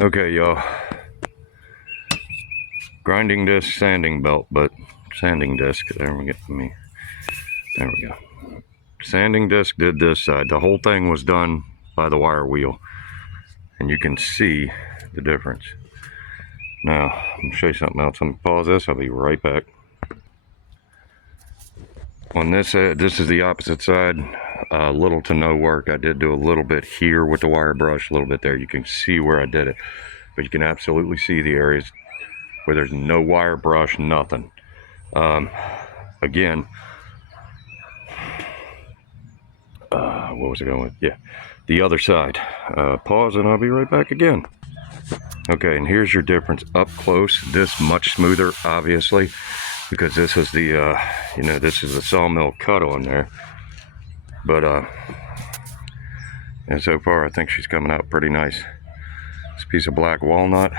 Okay, y'all. Grinding disc, sanding belt, but sanding disc. There we go. Sanding disc did this side. The whole thing was done by the wire wheel, and you can see the difference. Now, I'm gonna show you something else. I'm gonna pause this. I'll be right back. On this this is the opposite side. Little to no work. I did do a little bit here with the wire brush, a little bit there. You can see where I did it, but you can absolutely see the areas where there's no wire brush, nothing. Again, what was I going with? Yeah, the other side. Pause and I'll be right back again. Okay, and here's your difference up close. This much smoother, obviously, because this is the, this is the sawmill cut on there. But, and so far, I think she's coming out pretty nice. This piece of black walnut.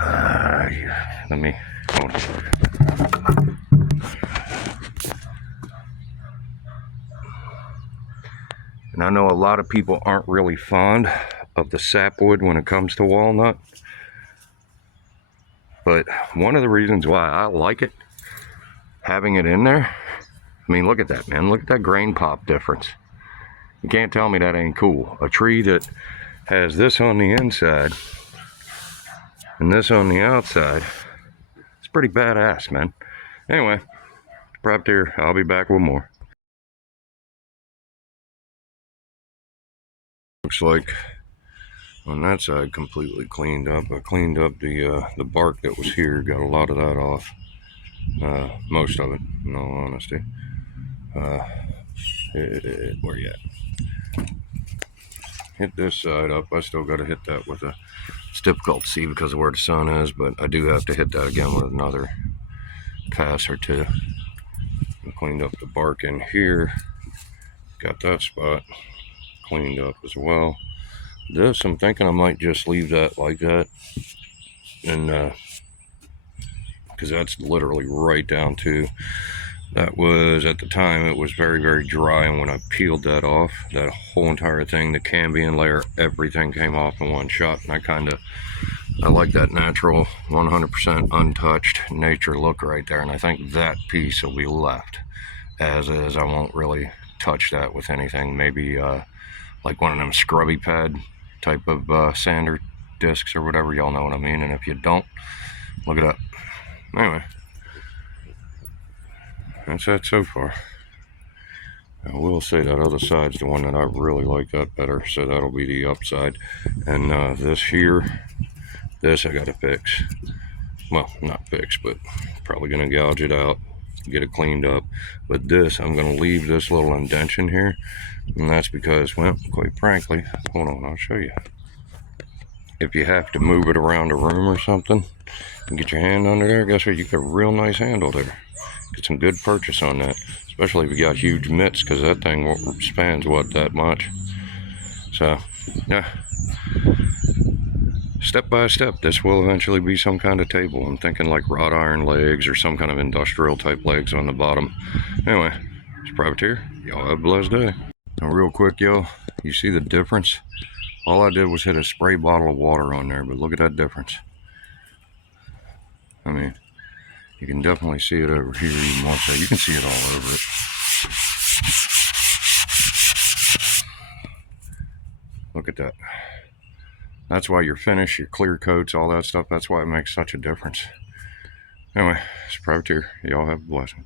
Let me, hold on. And I know a lot of people aren't really fond of the sapwood when it comes to walnut. But one of the reasons why I like it, having it in there, I mean, look at that, man. Look at that grain pop difference. You can't tell me that ain't cool. A tree that has this on the inside and this on the outside, it's pretty badass, man. Anyway, prepped here. I'll be back with more. Looks like on that side completely cleaned up. I cleaned up the bark that was here, got a lot of that off. Most of it, in all honesty. Where you at? Hit this side up. I still got to hit that with a, it's difficult to see because of where the sun is, but I do have to hit that again with another pass or two. I cleaned up the bark in here. Got that spot cleaned up as well. This, I'm thinking I might just leave that like that, and because that's literally right down to, that was, at the time, it was very, very dry, and when I peeled that off, that whole entire thing, the cambium layer, everything came off in one shot, and I like that natural, 100% untouched nature look right there, and I think that piece will be left as is. I won't really touch that with anything, maybe like one of them scrubby pad type of sander discs or whatever, y'all know what I mean, and if you don't, look it up. Anyway, that's that so far. I will say that other side's the one that I really like that better, so that'll be the upside. And this here, this I gotta fix. Well, not fix, but probably gonna gouge it out, get it cleaned up. But this, I'm gonna leave this little indention here, and that's because, well, quite frankly, hold on, I'll show you. If you have to move it around a room or something and get your hand under there, guess what? You get a real nice handle there. Get some good purchase on that, especially if you got huge mitts, because that thing spans, what, that much. So, yeah. Step by step, this will eventually be some kind of table. I'm thinking like wrought iron legs or some kind of industrial type legs on the bottom. Anyway, it's Privateer. Y'all have a blessed day. Now, real quick, y'all, you see the difference? All I did was hit a spray bottle of water on there, but look at that difference. I mean, you can definitely see it over here even more so. You can see it all over it. Look at that. That's why your finish, your clear coats, all that stuff, that's why it makes such a difference. Anyway, it's Privateer. Y'all have a blessing.